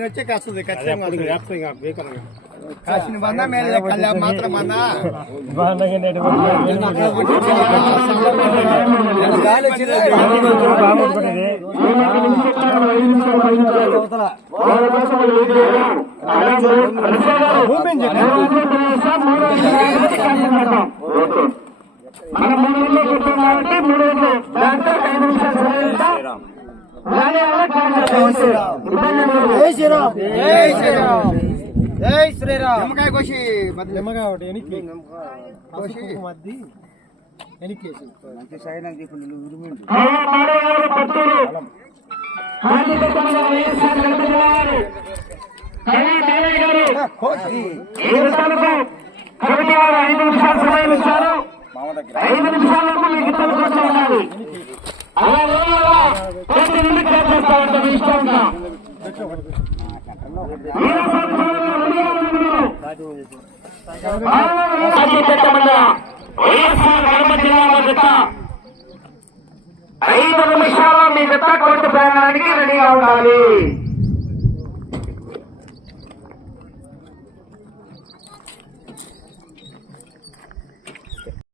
వచ్చే కాసిన బందా మేలు కళ్యాణ మాత్రం బందా గాలి జై శ్రీరామ్ జై శ్రీరామ్ జై శ్రీరామ్ నిమ్మకాయ కోసి నిమ్మకాయ ఒకటి ఎనికి కోసి మధ్య ఎనికేసి ఐదు నిమిషాలు సమయం ఇచ్చారు ఐదు ఐదు నిమిషాల్లో మీ జత కోర్టు ప్రయాణానికి రెడీగా ఉండాలి.